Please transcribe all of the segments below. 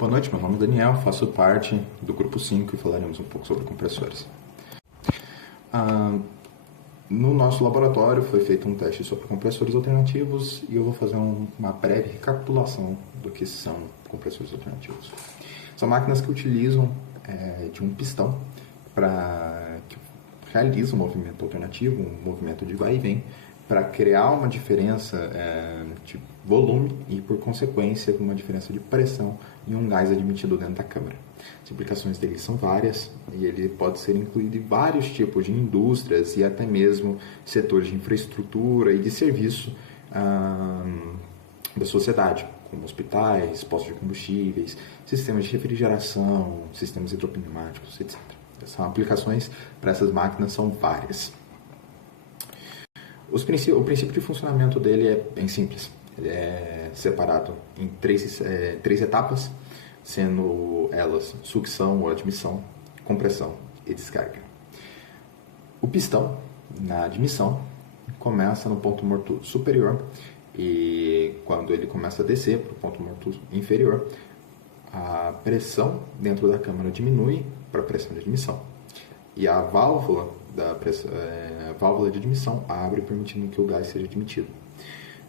Boa noite, meu nome é Daniel, faço parte do grupo 5 e falaremos um pouco sobre compressores. No nosso laboratório foi feito um teste sobre compressores alternativos e eu vou fazer uma breve recapitulação do que são compressores alternativos. São máquinas que utilizam de um pistão que realiza um movimento alternativo, um movimento de vai e vem, para criar uma diferença de volume e, por consequência, uma diferença de pressão em um gás admitido dentro da câmara. As implicações dele são várias e ele pode ser incluído em vários tipos de indústrias e até mesmo setores de infraestrutura e de serviço da sociedade, como hospitais, postos de combustíveis, sistemas de refrigeração, sistemas hidropneumáticos, etc. As aplicações para essas máquinas são várias. O princípio de funcionamento dele é bem simples. Ele é separado em três etapas, sendo elas sucção ou admissão, compressão e descarga. O pistão, na admissão, começa no ponto morto superior e quando ele começa a descer para o ponto morto inferior, a pressão dentro da câmara diminui para a pressão de admissão. E a válvula de admissão abre, permitindo que o gás seja admitido.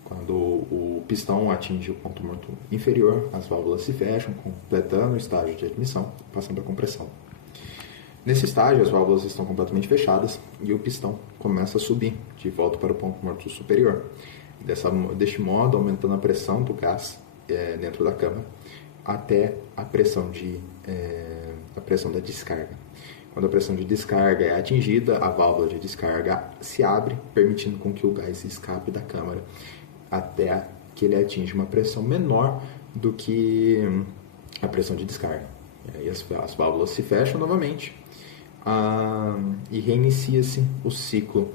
Quando o pistão atinge o ponto morto inferior, as válvulas se fecham, completando o estágio de admissão, passando a compressão. Nesse estágio, as válvulas estão completamente fechadas e o pistão começa a subir de volta para o ponto morto superior. Deste modo, aumentando a pressão do gás dentro da câmara até a pressão da descarga. Quando a pressão de descarga é atingida, a válvula de descarga se abre, permitindo com que o gás escape da câmara até que ele atinja uma pressão menor do que a pressão de descarga. E aí as válvulas se fecham novamente e reinicia-se o ciclo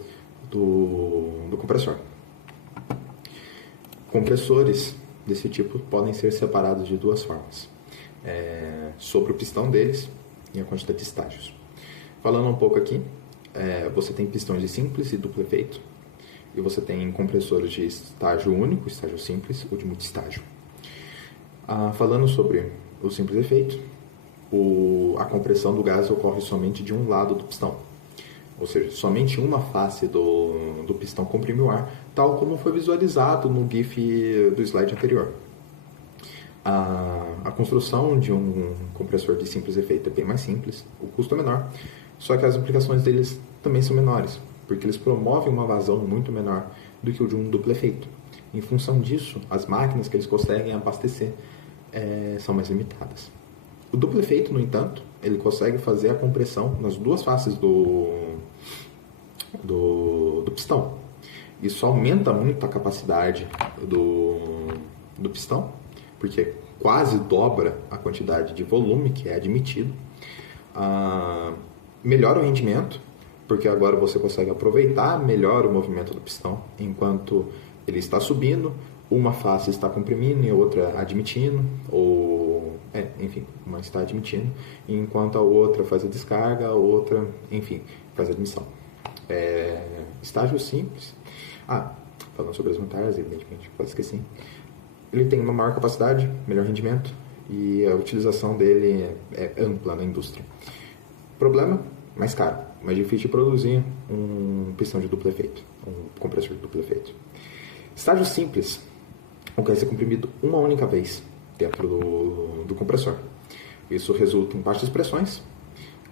do compressor. Compressores desse tipo podem ser separados de duas formas. Sobre o pistão deles e a quantidade de estágios. Falando um pouco aqui, você tem pistões de simples e duplo efeito, e você tem compressores de estágio único, estágio simples, ou de multistágio. Falando sobre o simples efeito, a compressão do gás ocorre somente de um lado do pistão, ou seja, somente uma face do pistão comprime o ar, tal como foi visualizado no GIF do slide anterior. A construção de um compressor de simples efeito é bem mais simples, o custo é menor, só que as implicações deles também são menores, porque eles promovem uma vazão muito menor do que o de um duplo efeito. Em função disso, as máquinas que eles conseguem abastecer são mais limitadas. O duplo efeito, no entanto, ele consegue fazer a compressão nas duas faces do pistão. Isso aumenta muito a capacidade do pistão, porque quase dobra a quantidade de volume que é admitido. Melhora o rendimento, porque agora você consegue aproveitar melhor o movimento do pistão, enquanto ele está subindo, uma face está comprimindo e a outra admitindo, uma está admitindo, enquanto a outra faz a descarga, a outra, faz a admissão. Estágio simples. Falando sobre as vantagens, evidentemente, quase esqueci. Ele tem uma maior capacidade, melhor rendimento e a utilização dele é ampla na indústria. Problema? Mais caro, mais difícil de produzir um pistão de duplo efeito, um compressor de duplo efeito. Estágio simples, o gás é comprimido uma única vez dentro do compressor. Isso resulta em baixas pressões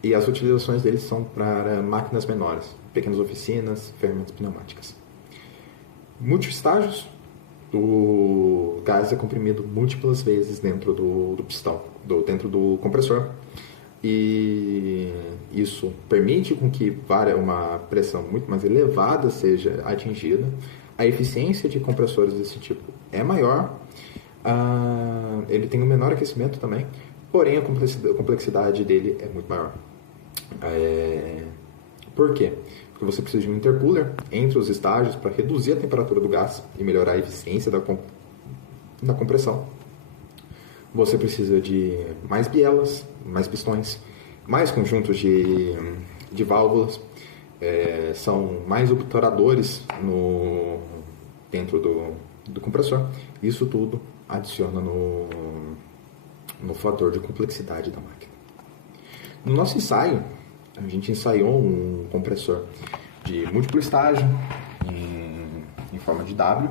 e as utilizações deles são para máquinas menores, pequenas oficinas, ferramentas pneumáticas. Multi-estágios, o gás é comprimido múltiplas vezes dentro do pistão, dentro do compressor. E isso permite com que uma pressão muito mais elevada seja atingida. A eficiência de compressores desse tipo é maior, ele tem um menor aquecimento também, porém a complexidade dele é muito maior. Por quê? Porque você precisa de um intercooler entre os estágios para reduzir a temperatura do gás e melhorar a eficiência da compressão. Você precisa de mais bielas, mais pistões, mais conjuntos de válvulas, são mais obturadores dentro do compressor. Isso tudo adiciona no fator de complexidade da máquina. No nosso ensaio, a gente ensaiou um compressor de múltiplo estágio em forma de W,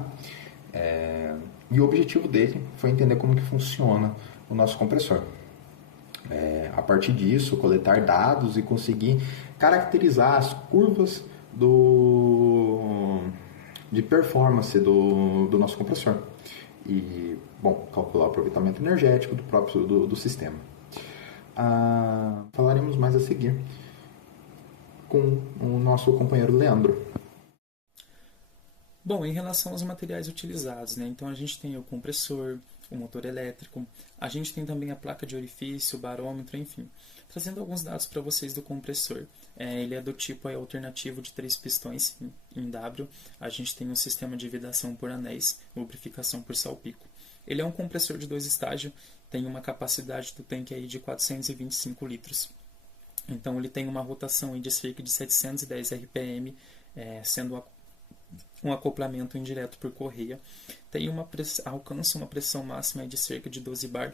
e o objetivo dele foi entender como que funciona o nosso compressor. A partir disso, coletar dados e conseguir caracterizar as curvas de performance do nosso compressor. E, bom, calcular o aproveitamento energético do próprio do sistema. Falaremos mais a seguir com o nosso companheiro Leandro. Bom, em relação aos materiais utilizados, né? Então a gente tem o compressor, o motor elétrico, a gente tem também a placa de orifício, o barômetro, enfim. Trazendo alguns dados para vocês do compressor. Ele é do tipo alternativo de 3 pistões em W. A gente tem um sistema de vedação por anéis, lubrificação por salpico. Ele é um compressor de 2 estágios, tem uma capacidade do tanque aí de 425 litros. Então ele tem uma rotação aí de cerca de 710 RPM, sendo um acoplamento indireto por correia. Tem alcança uma pressão máxima de cerca de 12 bar,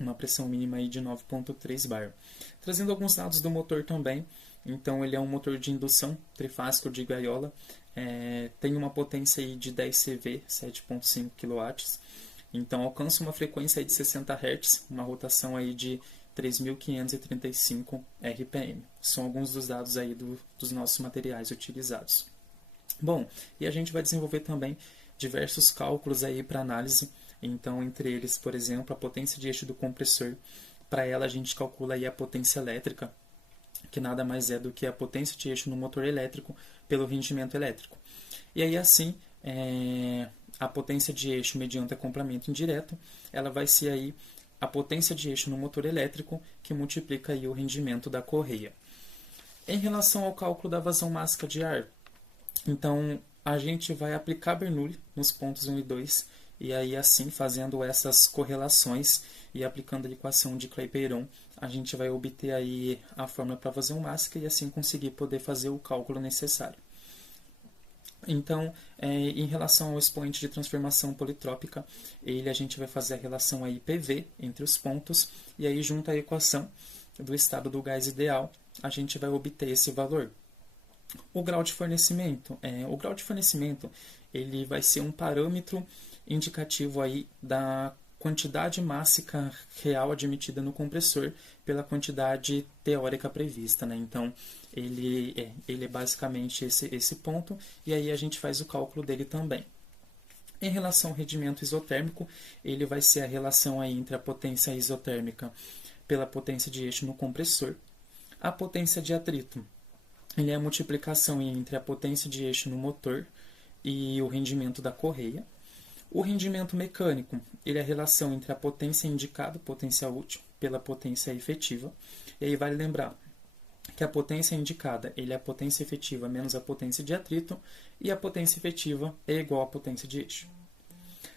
uma pressão mínima aí de 9,3 bar. Trazendo alguns dados do motor também. Então ele é um motor de indução trifásico de gaiola, tem uma potência aí de 10 CV, 7,5 kW. Então alcança uma frequência aí de 60 Hz, uma rotação aí de 3.535 RPM. São alguns dos dados aí dos nossos materiais utilizados. Bom, e a gente vai desenvolver também diversos cálculos aí para análise. Então, entre eles, por exemplo, a potência de eixo do compressor. Para ela, a gente calcula aí a potência elétrica, que nada mais é do que a potência de eixo no motor elétrico pelo rendimento elétrico. E aí, assim, a potência de eixo mediante acoplamento indireto, ela vai ser aí a potência de eixo no motor elétrico, que multiplica aí o rendimento da correia. Em relação ao cálculo da vazão máxima de ar, então a gente vai aplicar Bernoulli nos pontos 1 e 2, e aí assim, fazendo essas correlações e aplicando a equação de Clapeyron, a gente vai obter aí a fórmula para vazão máxima e assim conseguir poder fazer o cálculo necessário. Então, em relação ao expoente de transformação politrópica, a gente vai fazer a relação aí PV entre os pontos, e aí junto à equação do estado do gás ideal, a gente vai obter esse valor. O grau de fornecimento. Ele vai ser um parâmetro indicativo aí da quantidade máxima real admitida no compressor pela quantidade teórica prevista, né? Então, ele é basicamente esse ponto, e aí a gente faz o cálculo dele também. Em relação ao rendimento isotérmico, ele vai ser a relação aí entre a potência isotérmica pela potência de eixo no compressor. A potência de atrito, ele é a multiplicação entre a potência de eixo no motor e o rendimento da correia. O rendimento mecânico, ele é a relação entre a potência indicada, potência útil, pela potência efetiva. E aí vale lembrar que a potência indicada ele é a potência efetiva menos a potência de atrito, e a potência efetiva é igual à potência de eixo.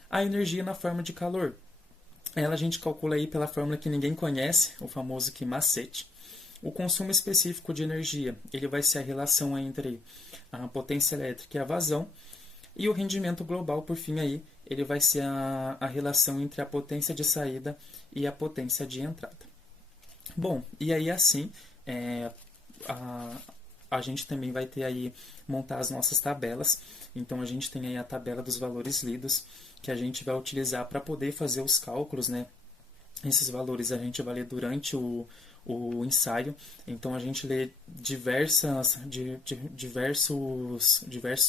A energia na forma de calor, ela a gente calcula aí pela fórmula que ninguém conhece, o famoso que macete. O consumo específico de energia, ele vai ser a relação entre a potência elétrica e a vazão, e o rendimento global, por fim, aí, ele vai ser a relação entre a potência de saída e a potência de entrada. Bom, e aí assim, a gente também vai ter aí, montar as nossas tabelas. Então a gente tem aí a tabela dos valores lidos, que a gente vai utilizar para poder fazer os cálculos, né? Esses valores a gente vai ler durante o ensaio. Então a gente lê diversos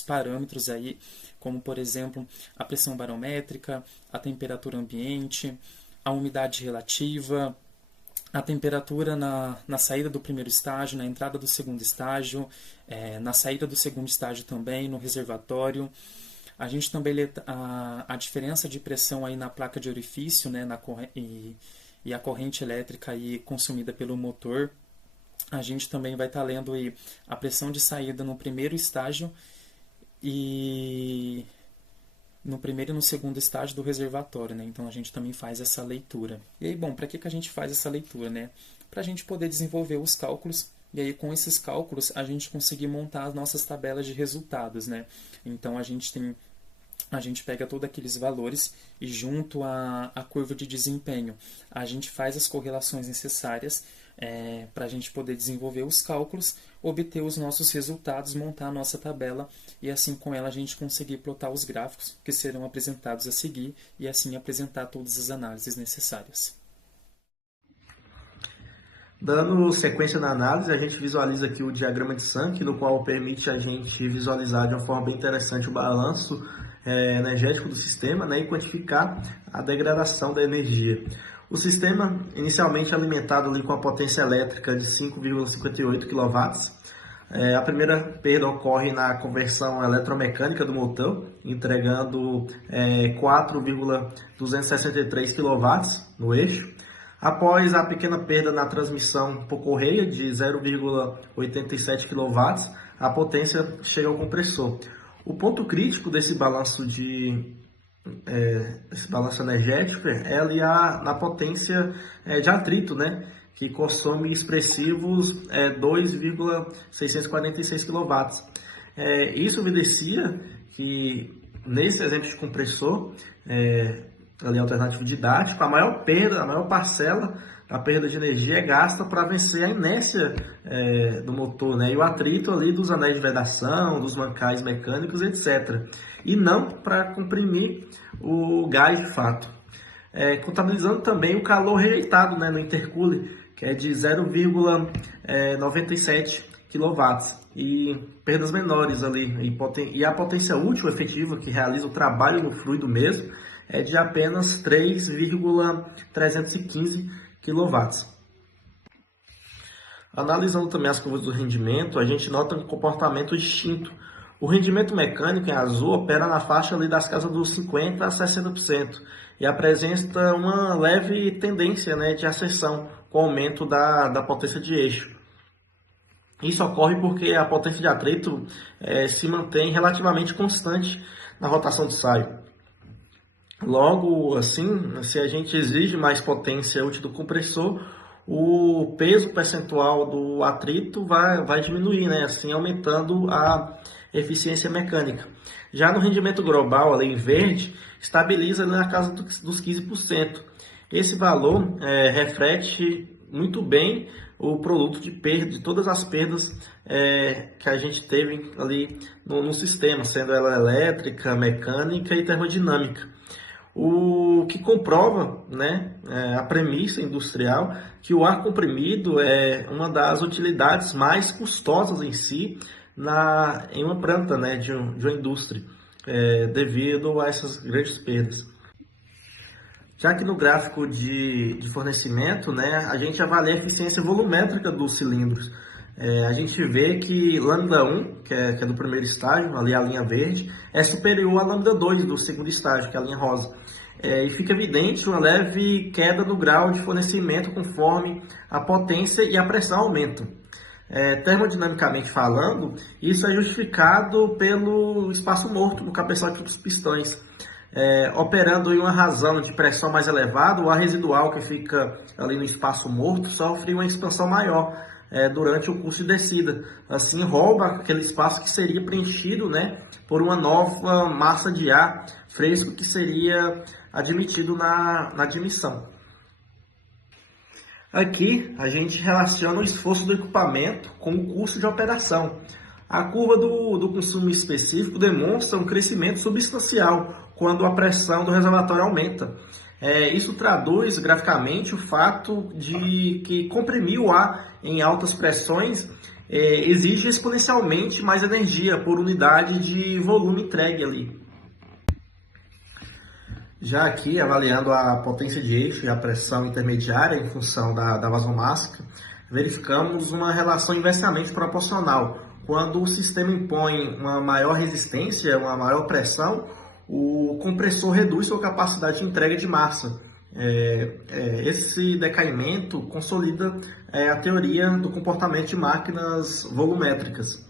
parâmetros aí, como por exemplo a pressão barométrica, a temperatura ambiente, a umidade relativa, a temperatura na saída do primeiro estágio, na entrada do segundo estágio, na saída do segundo estágio também, no reservatório. A gente também lê a diferença de pressão aí na placa de orifício, né, e a corrente elétrica aí consumida pelo motor. A gente também vai estar lendo aí a pressão de saída no primeiro estágio e no primeiro e no segundo estágio do reservatório, né? Então a gente também faz essa leitura. E aí, bom, para que a gente faz essa leitura, né? Para a gente poder desenvolver os cálculos, e aí com esses cálculos a gente conseguir montar as nossas tabelas de resultados, né? Então a gente tem a gente pega todos aqueles valores e junto à curva de desempenho, a gente faz as correlações necessárias para a gente poder desenvolver os cálculos, obter os nossos resultados, montar a nossa tabela e assim com ela a gente conseguir plotar os gráficos que serão apresentados a seguir e assim apresentar todas as análises necessárias. Dando sequência na análise, a gente visualiza aqui o diagrama de Sankey, no qual permite a gente visualizar de uma forma bem interessante o balanço energético do sistema, né, e quantificar a degradação da energia. O sistema, inicialmente alimentado ali com a potência elétrica de 5,58 kW, a primeira perda ocorre na conversão eletromecânica do motor, entregando 4,263 kW no eixo. Após a pequena perda na transmissão por correia de 0,87 kW, a potência chega ao compressor. O ponto crítico desse balanço energético é ali na potência de atrito, né, que consome expressivos 2,646 kW. Isso evidencia que, nesse exemplo de compressor, ali alternativo didático, a maior parcela da perda de energia é gasta para vencer a inércia do motor, né, e o atrito ali dos anéis de vedação, dos mancais mecânicos, etc. E não para comprimir o gás de fato. Contabilizando também o calor rejeitado, né, no intercooler, que é de 0,97 kW, e perdas menores ali, e a potência útil efetiva que realiza o trabalho no fluido mesmo é de apenas 3,315 kW. Analisando também as curvas do rendimento, a gente nota um comportamento distinto. O rendimento mecânico em azul opera na faixa ali das casas dos 50% a 60% e apresenta uma leve tendência, né, de acessão com o aumento da potência de eixo. Isso ocorre porque a potência de atrito se mantém relativamente constante na rotação de saio. Logo, assim, se a gente exige mais potência útil do compressor, o peso percentual do atrito vai diminuir, né? Assim aumentando a eficiência mecânica. Já no rendimento global, ali em verde, estabiliza na casa dos 15%. Esse valor reflete muito bem o produto de todas as perdas que a gente teve ali no sistema, sendo ela elétrica, mecânica e termodinâmica. O que comprova, né, a premissa industrial que o ar comprimido é uma das utilidades mais custosas em si em uma planta, né, de uma indústria, devido a essas grandes perdas. Já que no gráfico de fornecimento, né, a gente avalia a eficiência volumétrica dos cilindros. A gente vê que lambda 1, que é do primeiro estágio, ali a linha verde, é superior a lambda 2 do segundo estágio, que é a linha rosa. E fica evidente uma leve queda no grau de fornecimento conforme a potência e a pressão aumentam. Termodinamicamente falando, isso é justificado pelo espaço morto no cabeçote dos pistões. Operando em uma razão de pressão mais elevada, o ar residual que fica ali no espaço morto sofre uma expansão maior durante o curso de descida. Assim, rouba aquele espaço que seria preenchido, né, por uma nova massa de ar fresco que seria admitido na admissão. Aqui, a gente relaciona o esforço do equipamento com o custo de operação. A curva do consumo específico demonstra um crescimento substancial quando a pressão do reservatório aumenta. Isso traduz graficamente o fato de que comprimir o ar em altas pressões exige exponencialmente mais energia por unidade de volume entregue ali. Já aqui, avaliando a potência de eixo e a pressão intermediária em função da vasomássica, verificamos uma relação inversamente proporcional. Quando o sistema impõe uma maior resistência, uma maior pressão, o compressor reduz sua capacidade de entrega de massa. Esse decaimento consolida a teoria do comportamento de máquinas volumétricas.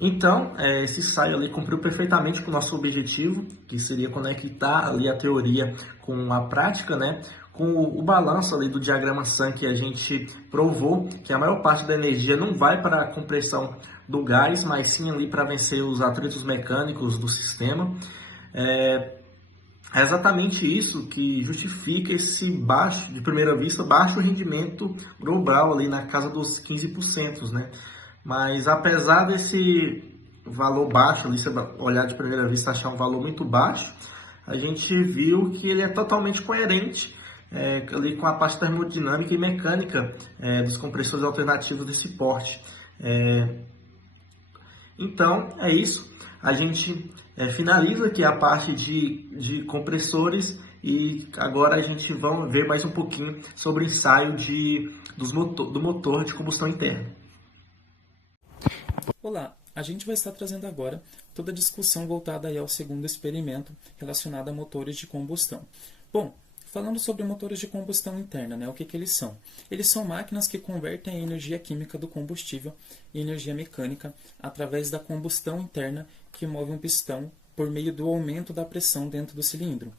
Então, esse ensaio ali cumpriu perfeitamente com o nosso objetivo, que seria conectar ali a teoria com a prática, né? Com o balanço ali do diagrama Sankey, a gente provou que a maior parte da energia não vai para a compressão do gás, mas sim ali para vencer os atritos mecânicos do sistema. É exatamente isso que justifica esse baixo, de primeira vista, baixo rendimento global ali na casa dos 15%, né? Mas apesar desse valor baixo, ali, se você olhar de primeira vista achar um valor muito baixo, a gente viu que ele é totalmente coerente ali com a parte termodinâmica e mecânica dos compressores alternativos desse porte. Então, é isso. A gente finaliza aqui a parte de compressores e agora a gente vai ver mais um pouquinho sobre o ensaio do motor de combustão interna. Olá, a gente vai estar trazendo agora toda a discussão voltada aí ao segundo experimento relacionado a motores de combustão. Bom, falando sobre motores de combustão interna, né, o que eles são? Eles são máquinas que convertem a energia química do combustível em energia mecânica através da combustão interna que move um pistão por meio do aumento da pressão dentro do cilindro.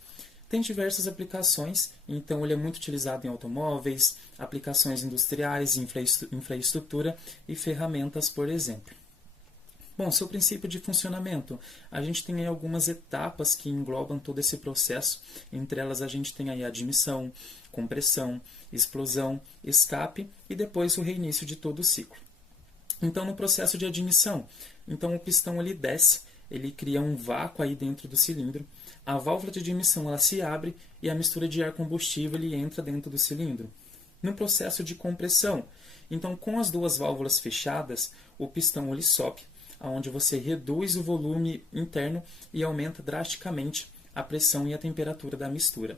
Tem diversas aplicações, então ele é muito utilizado em automóveis, aplicações industriais, infraestrutura e ferramentas, por exemplo. Bom, seu princípio de funcionamento, a gente tem aí algumas etapas que englobam todo esse processo. Entre elas a gente tem aí a admissão, compressão, explosão, escape e depois o reinício de todo o ciclo. Então, no processo de admissão, então o pistão ele desce, ele cria um vácuo aí dentro do cilindro. A válvula de admissão ela se abre e a mistura de ar combustível ele entra dentro do cilindro. No processo de compressão, então com as duas válvulas fechadas, o pistão ele sobe, onde você reduz o volume interno e aumenta drasticamente a pressão e a temperatura da mistura.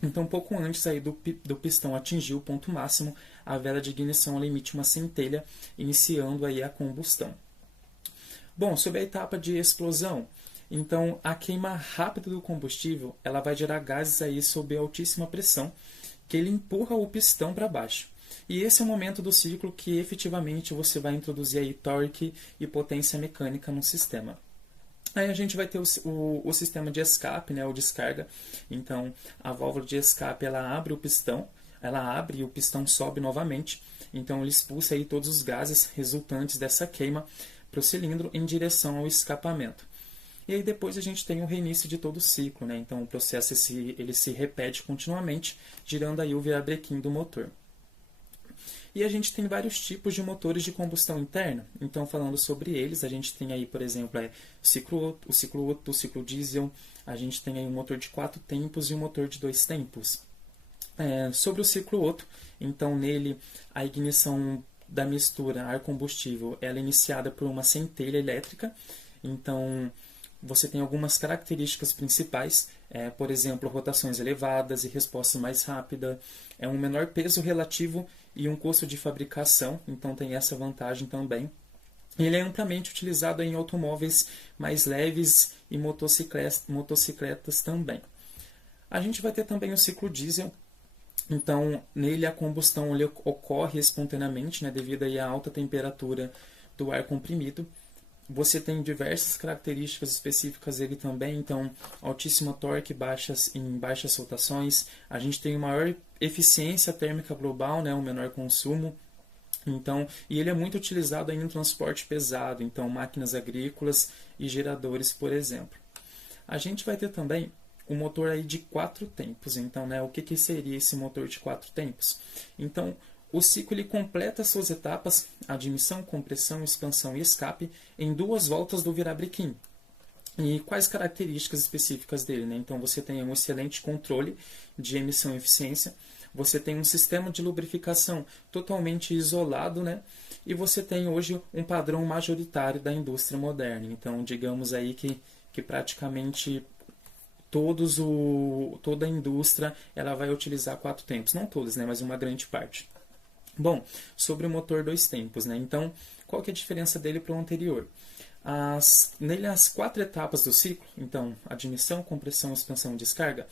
Então, pouco antes aí do pistão atingir o ponto máximo, a vela de ignição ela emite uma centelha, iniciando aí a combustão. Bom, sobre a etapa de explosão, então a queima rápida do combustível ela vai gerar gases aí sob altíssima pressão, que ele empurra o pistão para baixo. E esse é o momento do ciclo que efetivamente você vai introduzir aí torque e potência mecânica no sistema. Aí a gente vai ter o sistema de escape, né, ou descarga. Então a válvula de escape ela abre o pistão, ela abre e o pistão sobe novamente. Então ele expulsa aí todos os gases resultantes dessa queima para o cilindro em direção ao escapamento. E aí depois a gente tem o reinício de todo o ciclo, né? Então o processo ele se repete continuamente, girando aí o virabrequim do motor. E a gente tem vários tipos de motores de combustão interna. Então, falando sobre eles, a gente tem aí, por exemplo, o ciclo Otto, o ciclo diesel. A gente tem aí um motor de 4 tempos e um motor de 2 tempos. Sobre o ciclo Otto, então nele a ignição da mistura ar-combustível ela é iniciada por uma centelha elétrica. Então, você tem algumas características principais, por exemplo, rotações elevadas e resposta mais rápida, um menor peso relativo e um custo de fabricação, então tem essa vantagem também. Ele é amplamente utilizado em automóveis mais leves e motocicletas também. A gente vai ter também o ciclo diesel, então nele a combustão ocorre espontaneamente, né, devido aí à alta temperatura do ar comprimido. Você tem diversas características específicas dele também, então altíssima torque em baixas rotações, a gente tem maior eficiência térmica global, né, um menor consumo, então, e ele é muito utilizado aí no transporte pesado, então máquinas agrícolas e geradores, por exemplo. A gente vai ter também um motor aí de 4 tempos, então, né, o que seria esse motor de 4 tempos? Então, o ciclo ele completa suas etapas, admissão, compressão, expansão e escape, em 2 voltas do virabrequim. E quais características específicas dele? Né? Então, você tem um excelente controle de emissão e eficiência, você tem um sistema de lubrificação totalmente isolado, né? E você tem hoje um padrão majoritário da indústria moderna. Então, digamos aí que praticamente toda a indústria ela vai utilizar 4 tempos. Não todas, né? Mas uma grande parte. Bom, sobre o motor 2 tempos, né? Então, qual que é a diferença dele para o anterior? Nele, as 4 etapas do ciclo, então, admissão, compressão, expansão e descarga,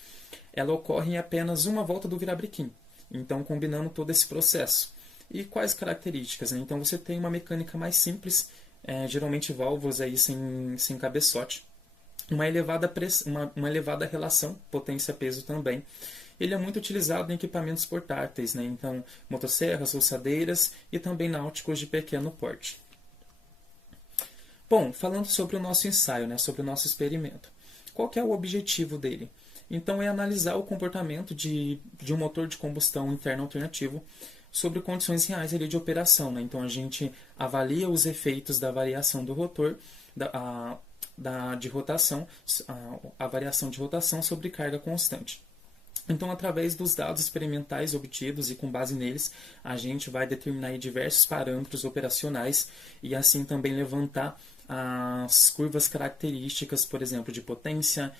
ela ocorre em apenas uma volta do virabrequim, então, combinando todo esse processo. E quais características? Né? Então, você tem uma mecânica mais simples, geralmente válvulas aí sem cabeçote, uma elevada relação potência-peso também. Ele é muito utilizado em equipamentos portáteis, né? Então motosserras, roçadeiras e também náuticos de pequeno porte. Bom, falando sobre o nosso ensaio, né, sobre o nosso experimento. Qual que é o objetivo dele? Então, é analisar o comportamento de um motor de combustão interna alternativo sobre condições reais ali de operação, né? Então, a gente avalia os efeitos da variação do rotor, de rotação, a variação de rotação sobre carga constante. Então, através dos dados experimentais obtidos e com base neles, a gente vai determinar aí diversos parâmetros operacionais e assim também levantar as curvas características, por exemplo, de potência,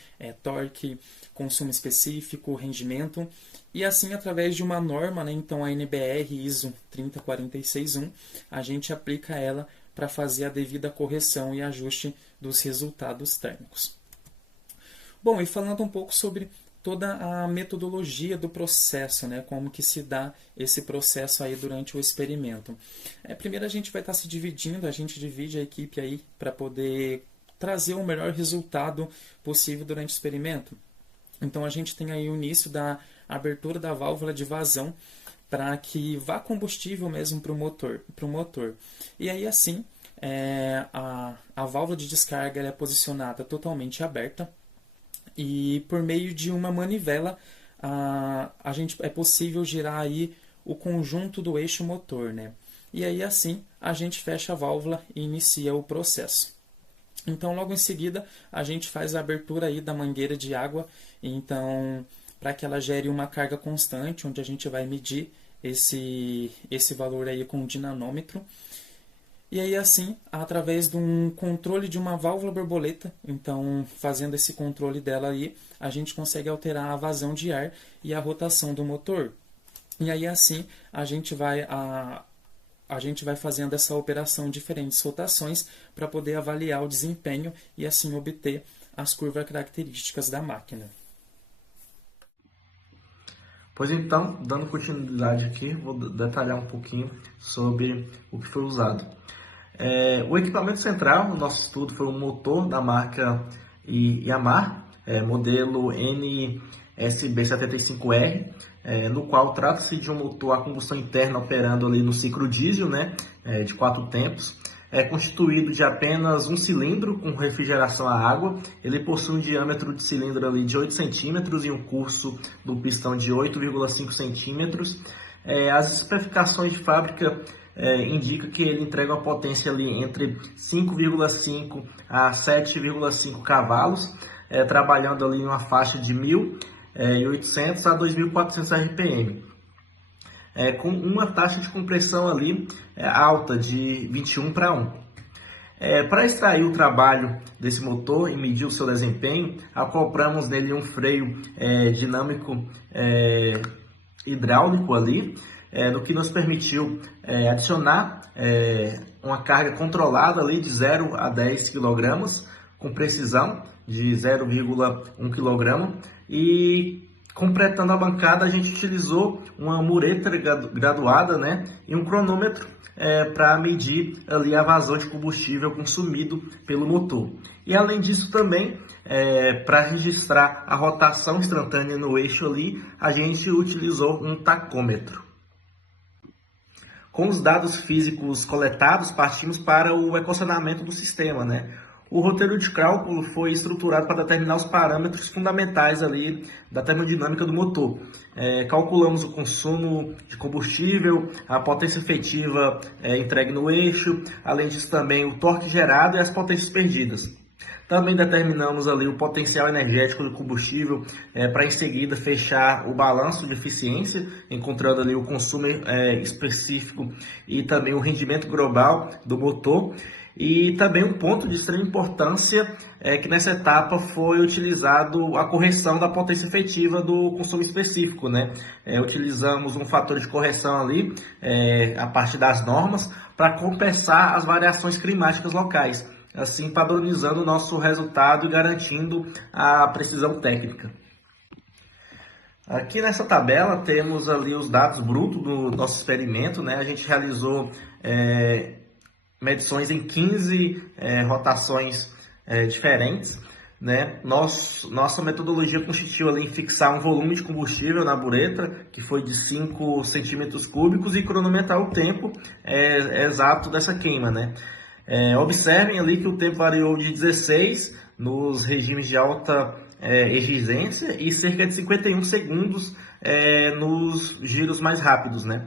torque, consumo específico, rendimento, e assim através de uma norma, né, então a NBR ISO 30461, a gente aplica ela para fazer a devida correção e ajuste dos resultados térmicos. Bom, e falando um pouco sobre toda a metodologia do processo, né? Como que se dá esse processo aí durante o experimento. Primeiro a gente vai estar se dividindo, a gente divide a equipe aí para poder trazer o melhor resultado possível durante o experimento. Então a gente tem aí o início da abertura da válvula de vazão para que vá combustível mesmo para o motor. E aí assim, a válvula de descarga ela é posicionada totalmente aberta, e por meio de uma manivela é possível girar aí o conjunto do eixo motor, né? E aí assim a gente fecha a válvula e inicia o processo. Então logo em seguida a gente faz a abertura aí da mangueira de água, então para que ela gere uma carga constante, onde a gente vai medir esse valor aí com um dinamômetro. E aí assim, através de um controle de uma válvula borboleta, então fazendo esse controle dela aí, a gente consegue alterar a vazão de ar e a rotação do motor. E aí assim, a gente vai fazendo essa operação em diferentes rotações para poder avaliar o desempenho e assim obter as curvas características da máquina. Pois então, dando continuidade aqui, vou detalhar um pouquinho sobre o que foi usado. O equipamento central no nosso estudo foi um motor da marca Yamaha, modelo NSB75R, no qual trata-se de um motor a combustão interna operando ali no ciclo diesel, né, de 4 tempos. É constituído de apenas um cilindro com refrigeração a água. Ele possui um diâmetro de cilindro ali de 8 centímetros e um curso do pistão de 8,5 centímetros. As especificações de fábrica indica que ele entrega uma potência ali entre 5,5 a 7,5 cavalos, trabalhando ali em uma faixa de 1.800 a 2.400 RPM. Com uma taxa de compressão ali alta de 21:1. Para extrair o trabalho desse motor e medir o seu desempenho, acoplamos nele um freio dinâmico hidráulico ali, no que nos permitiu adicionar uma carga controlada ali de 0 a 10 kg, com precisão de 0,1 kg, e completando a bancada a gente utilizou uma mureta graduada, né, e um cronômetro para medir ali a vazão de combustível consumido pelo motor. E além disso também, para registrar a rotação instantânea no eixo ali, a gente utilizou um tacômetro. Com os dados físicos coletados, partimos para o equacionamento do sistema, né? O roteiro de cálculo foi estruturado para determinar os parâmetros fundamentais ali da termodinâmica do motor. Calculamos o consumo de combustível, a potência efetiva entregue no eixo, além disso também o torque gerado e as potências perdidas. Também determinamos ali o potencial energético do combustível para em seguida fechar o balanço de eficiência, encontrando ali o consumo específico e também o rendimento global do motor. E também um ponto de extrema importância é que nessa etapa foi utilizado a correção da potência efetiva do consumo específico, né? Utilizamos um fator de correção ali, a partir das normas, para compensar as variações climáticas locais, assim padronizando o nosso resultado e garantindo a precisão técnica. Aqui nessa tabela temos ali os dados brutos do nosso experimento, né? A gente realizou medições em 15 rotações diferentes, né? Nossa metodologia consistiu ali em fixar um volume de combustível na bureta, que foi de 5 centímetros cúbicos, e cronometrar o tempo exato dessa queima, né? Observem ali que o tempo variou de 16 nos regimes de alta exigência e cerca de 51 segundos nos giros mais rápidos, né?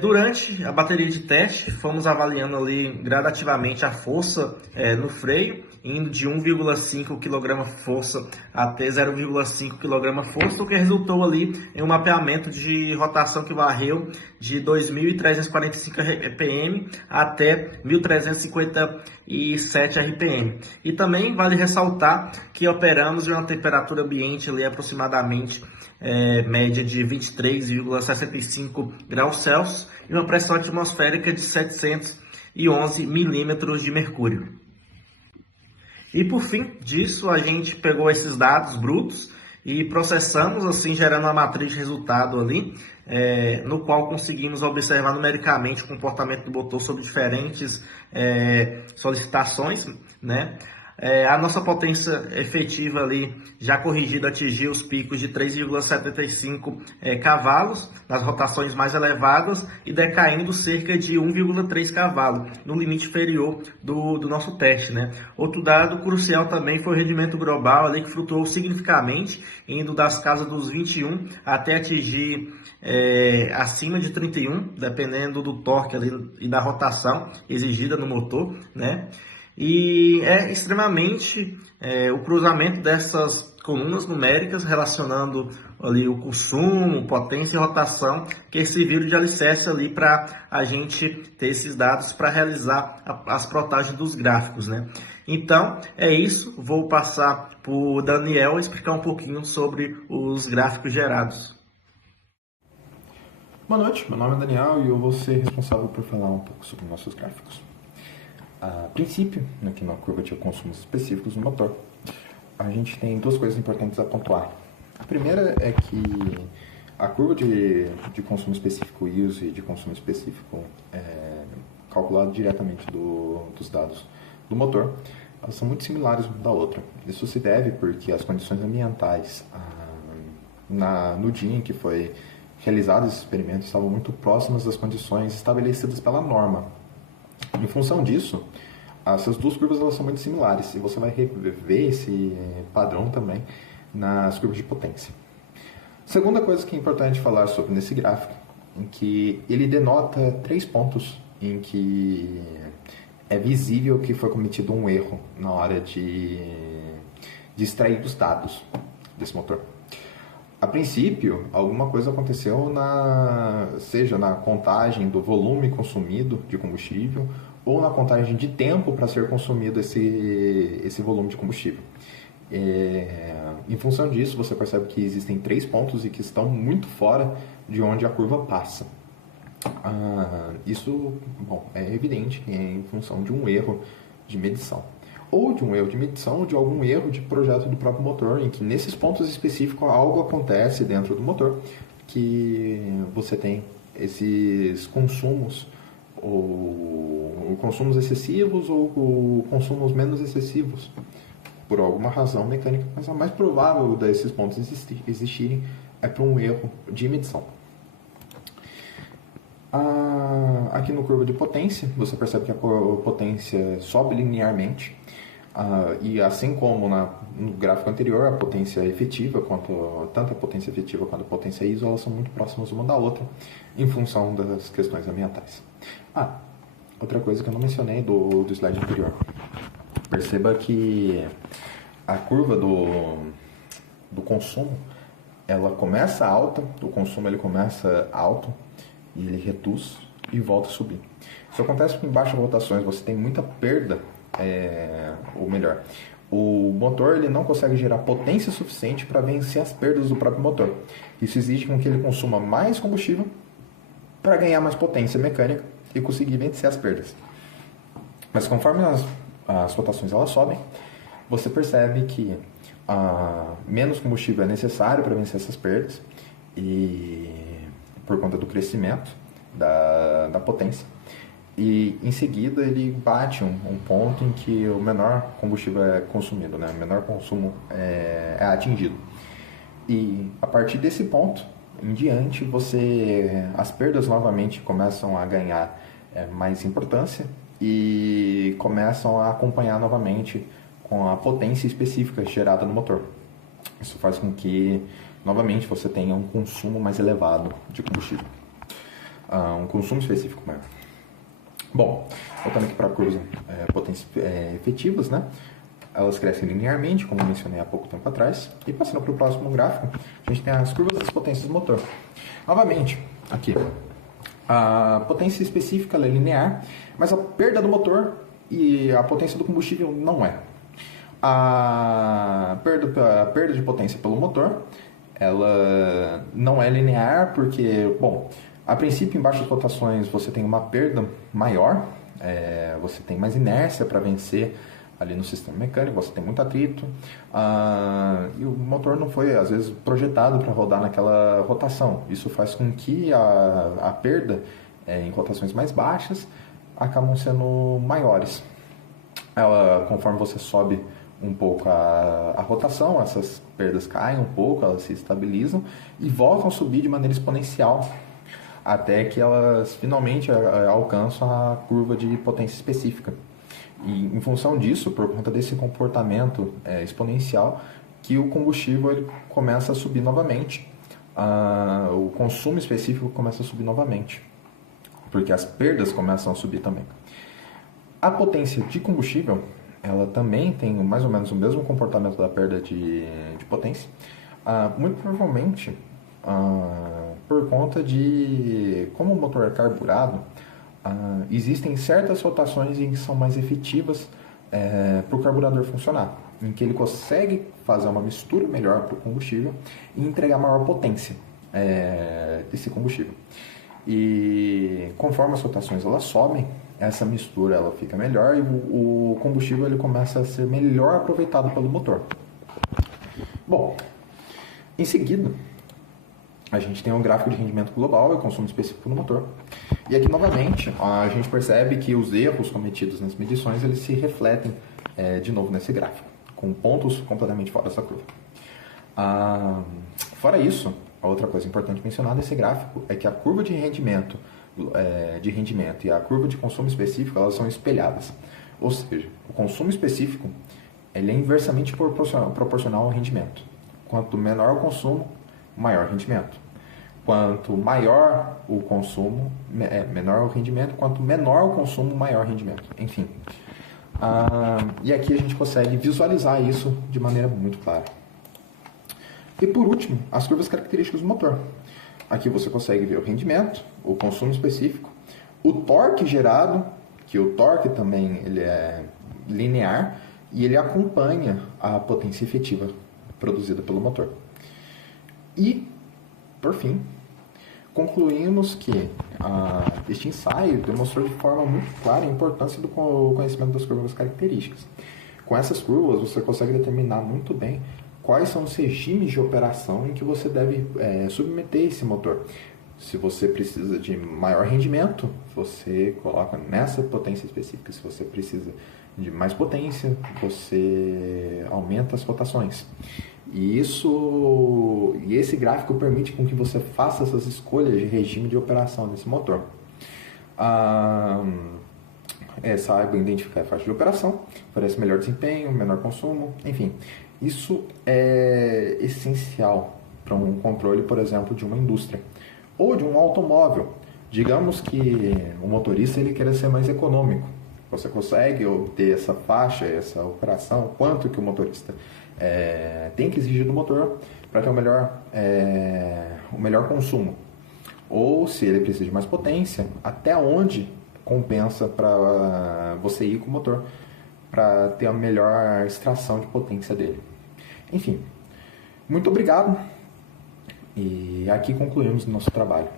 Durante a bateria de teste, fomos avaliando ali gradativamente a força no freio, indo de 1,5 kg força até 0,5 kg força, o que resultou ali em um mapeamento de rotação que varreu de 2.345 RPM até 1.357 RPM. E também vale ressaltar que operamos em uma temperatura ambiente ali aproximadamente média de 23,65 graus Celsius e uma pressão atmosférica de 711 milímetros de mercúrio. E por fim disso, a gente pegou esses dados brutos e processamos, assim, gerando uma matriz de resultado ali, no qual conseguimos observar numericamente o comportamento do motor sobre diferentes solicitações, né? A nossa potência efetiva ali, já corrigida, atingiu os picos de 3,75 cavalos nas rotações mais elevadas e decaindo cerca de 1,3 cavalo no limite inferior do nosso teste, né? Outro dado crucial também foi o rendimento global ali, que flutuou significativamente, indo das casas dos 21 até atingir acima de 31, dependendo do torque ali e da rotação exigida no motor, né? E é extremamente o cruzamento dessas colunas numéricas relacionando ali o consumo, potência e rotação que serviram de alicerce ali para a gente ter esses dados para realizar as plotagens dos gráficos, né? Então é isso, vou passar para o Daniel explicar um pouquinho sobre os gráficos gerados. Boa noite, meu nome é Daniel e eu vou ser responsável por falar um pouco sobre nossos gráficos. A princípio, aqui na curva de consumos específicos no motor, a gente tem duas coisas importantes a pontuar. A primeira é que a curva de consumo específico ISO e de consumo específico calculado diretamente dos dados do motor, elas são muito similares uma da outra. Isso se deve porque as condições ambientais no dia em que foi realizado esse experimento estavam muito próximas das condições estabelecidas pela norma. Em função disso, essas duas curvas elas são muito similares e você vai rever esse padrão também nas curvas de potência. Segunda coisa que é importante falar sobre nesse gráfico, em que ele denota 3 pontos em que é visível que foi cometido um erro na hora de extrair os dados desse motor. A princípio, alguma coisa aconteceu seja na contagem do volume consumido de combustível ou na contagem de tempo para ser consumido esse volume de combustível. Em função disso, você percebe que existem 3 pontos e que estão muito fora de onde a curva passa. Isso é evidente que é em função de um erro de medição. Ou de um erro de medição, ou de algum erro de projeto do próprio motor, em que nesses pontos específicos algo acontece dentro do motor, que você tem esses consumos, ou consumos excessivos, ou consumos menos excessivos, por alguma razão mecânica, mas a mais provável desses pontos existirem é por um erro de medição. Aqui no curva de potência, você percebe que a potência sobe linearmente, e assim como no gráfico anterior, a potência efetiva, tanto a potência efetiva quanto a potência ISO, elas são muito próximas uma da outra, em função das questões ambientais. Outra coisa que eu não mencionei do slide anterior. Perceba que a curva do consumo, ela começa alta, o consumo ele começa alto, e ele reduz e volta a subir. Isso acontece porque em baixas rotações você tem muita perda, ou melhor, o motor ele não consegue gerar potência suficiente para vencer as perdas do próprio motor. Isso exige com que ele consuma mais combustível para ganhar mais potência mecânica e conseguir vencer as perdas. Mas conforme as rotações elas sobem, você percebe que menos combustível é necessário para vencer essas perdas, e por conta do crescimento da potência, e em seguida ele bate um ponto em que o menor combustível é consumido, né? O menor consumo é atingido. E a partir desse ponto em diante, as perdas novamente começam a ganhar mais importância, e começam a acompanhar novamente com a potência específica gerada no motor. Isso faz com que, novamente, você tenha um consumo mais elevado de combustível. Um consumo específico maior. Bom, voltando aqui para curvas efetivas, né? Elas crescem linearmente, como eu mencionei há pouco tempo atrás. E passando para o próximo gráfico, a gente tem as curvas das potências do motor. Novamente, aqui, a potência específica ela é linear, mas a perda do motor e a potência do combustível não é. A perda de potência pelo motor, ela não é linear porque, bom, a princípio em baixas rotações você tem uma perda maior, você tem mais inércia para vencer ali no sistema mecânico, você tem muito atrito, e o motor não foi, às vezes, projetado para rodar naquela rotação. Isso faz com que a perda em rotações mais baixas acabam sendo maiores. Conforme você sobe um pouco a rotação, essas perdas caem um pouco, elas se estabilizam e voltam a subir de maneira exponencial, até que elas finalmente alcançam a curva de potência específica. E em função disso, por conta desse comportamento exponencial, que o combustível ele começa a subir novamente, o consumo específico começa a subir novamente, porque as perdas começam a subir também. A potência de combustível, ela também tem mais ou menos o mesmo comportamento da perda de potência, muito provavelmente por conta de como o motor é carburado. Existem certas rotações em que são mais efetivas para o carburador funcionar, em que ele consegue fazer uma mistura melhor para o combustível e entregar maior potência desse combustível. E conforme as rotações elas sobem, essa mistura ela fica melhor e o combustível ele começa a ser melhor aproveitado pelo motor. Bom, em seguida, a gente tem um gráfico de rendimento global e consumo específico no motor. E aqui, novamente, a gente percebe que os erros cometidos nas medições eles se refletem de novo nesse gráfico, com pontos completamente fora dessa curva. Fora isso, a outra coisa importante mencionar nesse gráfico é que a curva de rendimento e a curva de consumo específico elas são espelhadas. Ou seja, o consumo específico ele é inversamente proporcional ao rendimento. Quanto menor o consumo, maior rendimento. Quanto maior o consumo, menor o rendimento. Quanto menor o consumo, maior o rendimento. Enfim. E aqui a gente consegue visualizar isso de maneira muito clara. E por último, as curvas características do motor. Aqui você consegue ver o rendimento, o consumo específico, o torque gerado, que o torque também ele é linear e ele acompanha a potência efetiva produzida pelo motor. E, por fim, concluímos que este ensaio demonstrou de forma muito clara a importância do conhecimento das curvas características. Com essas curvas, você consegue determinar muito bem quais são os regimes de operação em que você deve submeter esse motor. Se você precisa de maior rendimento, você coloca nessa potência específica. Se você precisa de mais potência, você aumenta as rotações. E esse gráfico permite com que você faça essas escolhas de regime de operação desse motor. Saiba identificar a faixa de operação, oferece melhor desempenho, menor consumo, enfim. Isso é essencial para um controle, por exemplo, de uma indústria ou de um automóvel. Digamos que o motorista ele queira ser mais econômico. Você consegue obter essa faixa, essa operação, quanto que o motorista tem que exigir do motor para ter o melhor consumo. Ou se ele precisa de mais potência, até onde compensa para você ir com o motor para ter a melhor extração de potência dele. Enfim, muito obrigado e aqui concluímos o nosso trabalho.